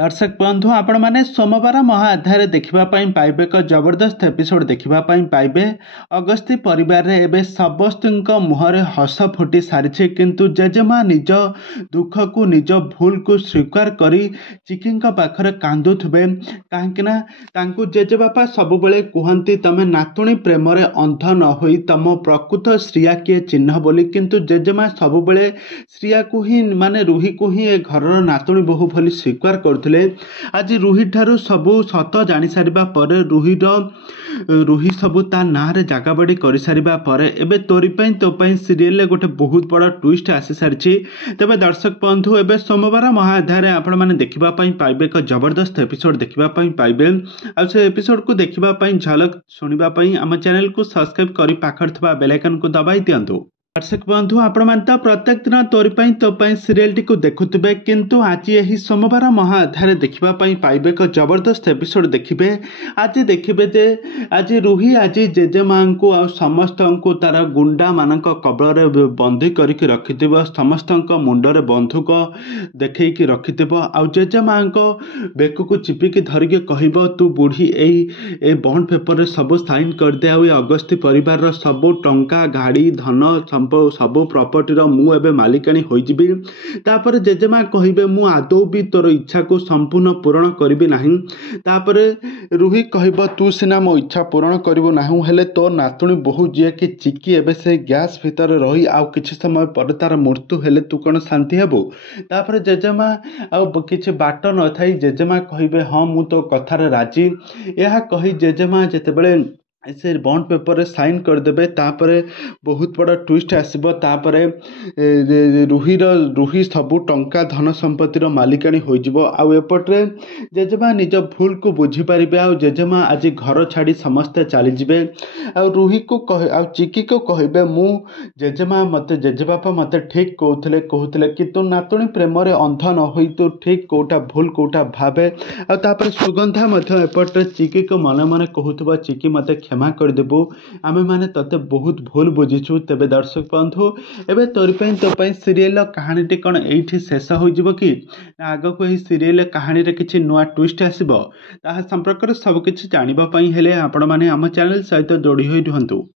दर्शक बंधु आपण मैंने सोमवार महाअध्याय देखा पाइबे एक जबरदस्त एपिसोड देखा पाइबे। अगस्ती परिवार रे एबे समस्त मुहरे हस फुटी सारी किंतु जेजेमा निज दुख को निज भूल को स्वीकार करी चिकी पाखरे कांदुवे कहीं जेजेबापा सबुबले कहती तमें नातुणी प्रेम अंध न होई तम प्रकृत श्रिया किए चिन्ह बोली किंतु जेजेमा सबुबले श्रिया को ही माने रूही को ही ए घर नातुणी बोहू भली स्वीकार कर आज रूही ठारू सबू सत जानी सारिबा परे रूही सबू ता ना रे जागा बड़ी कर सारिबा परे एबे तोरी पई तो पई सीरियल गोटे बहुत बड़ा ट्विस्ट आसी सारिछि। तबे दर्शक बंधु एबे सोमवार महाअध्याय आपण माने देखिबा पई पाइबे एक जबरदस्त एपिसोड देखिबा पई पाइबे। आ से एपिसोड को देखिबा पई झलक सुनिबा पई हम चैनल को सब्सक्राइब करी पाखर थबा बेल आइकन को दबाई दियंतु। दर्शक बंधु आपण मान तो प्रत्येक दिन तोरी पई तो पई सीरियल टी को देखुतबे किंतु आज यही सोमवार महाअध्याय देखिबा पई पाइबे एक जबरदस्त एपिसोड देखिबे। आज देखिबे जे आज रूही आज जेजेमा को आ समस्त को तार गुंडा मानक कबल रे बंदी करके रखिथिबो समस्त मुंडरे बंधुक देखैकी रखिथिबो आ जेजेमा बेक को चिपिकी धरिके कहबो तू बुढ़ी ए बॉन्ड पेपर रे सब साइन कर दे आ अगस्ती परिवार रो सब टंका गाड़ी धन सबू प्रॉपर्टी मु एबे मालिकाणी होइजिबी। तापर जेजेमा कहिबे मु आदौ भी तोर इच्छा को संपूर्ण पूर्ण करिबी नाही। तापर रूही कहबो तू सिना मो इच्छा पूर्ण करिवो नाहु हेले तो नातुणी बहु जे कि चिकी एबे से गैस भीतर रही आ किछि समय पर तार मृत्यु हेले तू कोन शांति हेबो। तापर जेजेमा आ किछि बाट न थाई जेजेमा कहिबे हां मु तो कथार राजी। यह कही जेजेमा जेतेबेले से बॉन्ड पेपर रे साइन करदेबे तापर बहुत बड़ा ट्विस्ट आसबो। तापर रूही सबू टंका धन संपत्तिर मालिकाणी होइजिबो आउ एपट्रे जेजेमा निज भूल को बुझी पारिबे आ जेजेमा आज घर छाड़ी समस्ते चली जिबे आ रूही को आ चिकी को कहबे मु जेजेमा मते जेजेबापा मते ठीक कहउथिले कि तू नातुणी प्रेम रे अंध न होई तू ठीक कोटा भूल कोटा भाबे आ तापर सुगंधा मते एपट्रे चिकी को मन मन कहउथबा चिकी मते क्षमा करदेबू आमे माने तते बहुत भूल बुझीछु। तेबे दर्शक बंधु एबे तोरी पई तो पई सीरियल कहानी टी कोन एठी शेष हो जिवो कि आगो को ही सीरियल कहानी रे किछि नुआ ट्विस्ट आसीबो ताहा संपर्क रे सब किछि जानिबा पई हेले आपण माने हम चैनल सहित जोड़ी होई रहंतु।